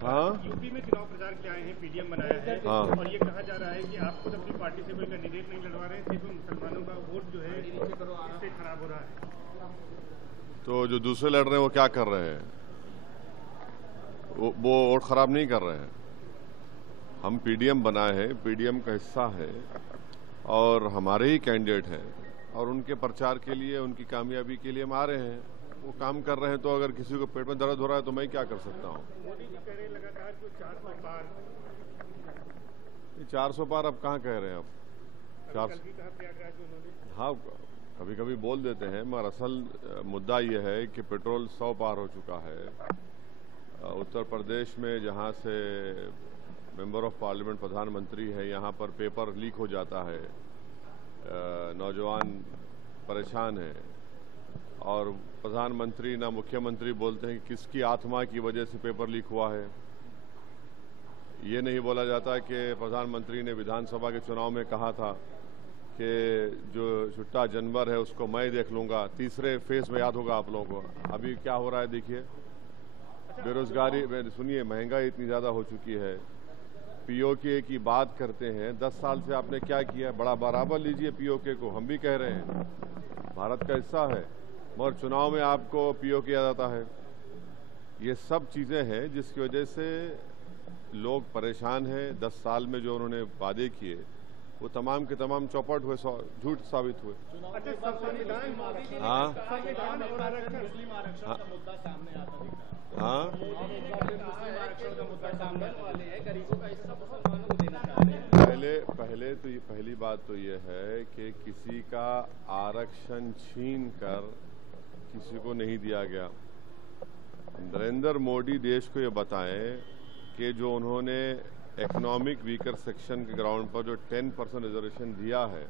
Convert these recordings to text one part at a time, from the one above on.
हाँ, यूपी में चुनाव प्रचार किया है, पीडीएम बनाया है। हाँ। और ये कहा जा रहा है कि आप खुद अपनी पार्टी से कोई कैंडिडेट नहीं लड़वा रहे, सिर्फ मुसलमानों का वोट जो है इससे खराब हो रहा है। तो जो दूसरे लड़ रहे हैं वो क्या कर रहे हैं? वो वोट खराब नहीं कर रहे हैं। हम पीडीएम बनाए हैं, पीडीएम का हिस्सा है और हमारे ही कैंडिडेट हैं और उनके प्रचार के लिए, उनकी कामयाबी के लिए हम आ रहे हैं। वो काम कर रहे हैं तो अगर किसी को पेट में दर्द हो रहा है तो मैं क्या कर सकता हूँ? मोदी जी कह रहे हैं लगातार 400 पार। 400 पार अब कहाँ कह रहे हैं? अब कल भी कहा प्रयागराज में उन्होंने। हाँ, कभी कभी बोल देते हैं, मगर असल मुद्दा ये है कि पेट्रोल 100 पार हो चुका है। उत्तर प्रदेश में जहाँ से मेंबर ऑफ पार्लियामेंट प्रधानमंत्री है, यहाँ पर पेपर लीक हो जाता है, नौजवान परेशान है और प्रधानमंत्री ना मुख्यमंत्री बोलते हैं कि किसकी आत्मा की वजह से पेपर लीक हुआ है। ये नहीं बोला जाता कि प्रधानमंत्री ने विधानसभा के चुनाव में कहा था कि जो छुट्टा जानवर है उसको मैं देख लूंगा। तीसरे फेज में याद होगा आप लोगों को। अभी क्या हो रहा है देखिए, बेरोजगारी, सुनिए, महंगाई इतनी ज्यादा हो चुकी है। पीओके की बात करते हैं, 10 साल से आपने क्या किया? बड़ा बराबर लीजिए पीओके को, हम भी कह रहे हैं भारत का हिस्सा है, मगर चुनाव में आपको पीओके याद आता है। ये सब चीजें हैं जिसकी वजह से लोग परेशान हैं। 10 साल में जो उन्होंने वादे किए वो तमाम के तमाम चौपट हुए, झूठ साबित हुए। अच्छा, संविधान, हाँ मुस्लिम आरक्षण हाँ का मुद्दा सामने आता दिख रहा है। हाँ, मुस्लिम आरक्षण का मुद्दा सामने वाले हैं, गरीबों का हिस्सा मुसलमानों को देना चाहते हैं। पहले तो पहली बात तो ये है कि किसी का आरक्षण छीन कर किसी को नहीं दिया गया। नरेंद्र मोदी देश को ये बताएं कि जो उन्होंने इकोनॉमिक वीकर सेक्शन के ग्राउंड पर जो 10% रिजर्वेशन दिया है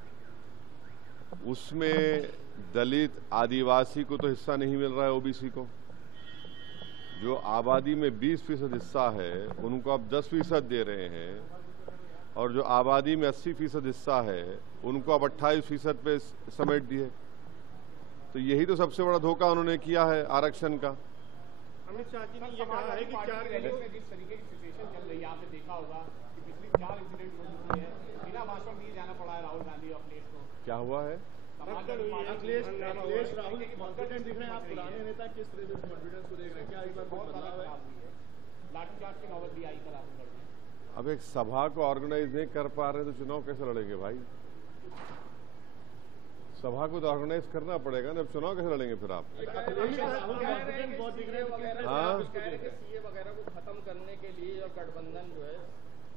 उसमें दलित, आदिवासी को तो हिस्सा नहीं मिल रहा है, ओबीसी को। जो आबादी में 20% हिस्सा है उनको अब 10% दे रहे हैं और जो आबादी में 80% हिस्सा है उनको अब 28% पे समेट दिए। तो यही तो सबसे बड़ा धोखा उन्होंने किया है आरक्षण का। अमित शाह जी ने ये कहा है कि 4 रैली में जिस तरीके की सिचुएशन चल रही है, आपने देखा होगा कि पिछली 4 इंसिडेंट हो चुकी है, बिना भाषण दिए जाना पड़ा है राहुल गांधी और अखिलेश को। क्या हुआ है? अखिलेश राहुल कॉन्फिडेंट दिख रहे हैं। आप पुराने नेता किस तरह से कॉन्फिडेंस को देख रहे हैं? क्या इस बार बहुत बदलाव ज्यादा है? खराब हुई है, लाठीचार्ज की नौबत भी आई खराब में। अब एक सभा को ऑर्गेनाइज नहीं कर पा रहे तो चुनाव कैसे लड़ेंगे भाई? सभा को तो ऑर्गेनाइज करना पड़ेगा ना, अब चुनाव कैसे लड़ेंगे फिर आप? हाँ, सीए वगैरह को खत्म करने के लिए और गठबंधन जो है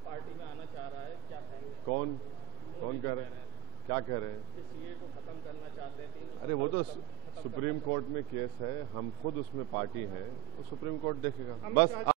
पार्टी में आना चाह रहा है, क्या कहेंगे? कौन कह रहे हैं? क्या कह रहे हैं? सीए को खत्म करना चाहते हैं। अरे वो तो सुप्रीम कोर्ट में केस है, हम खुद उसमें पार्टी हैं, तो सुप्रीम कोर्ट देखेगा बस।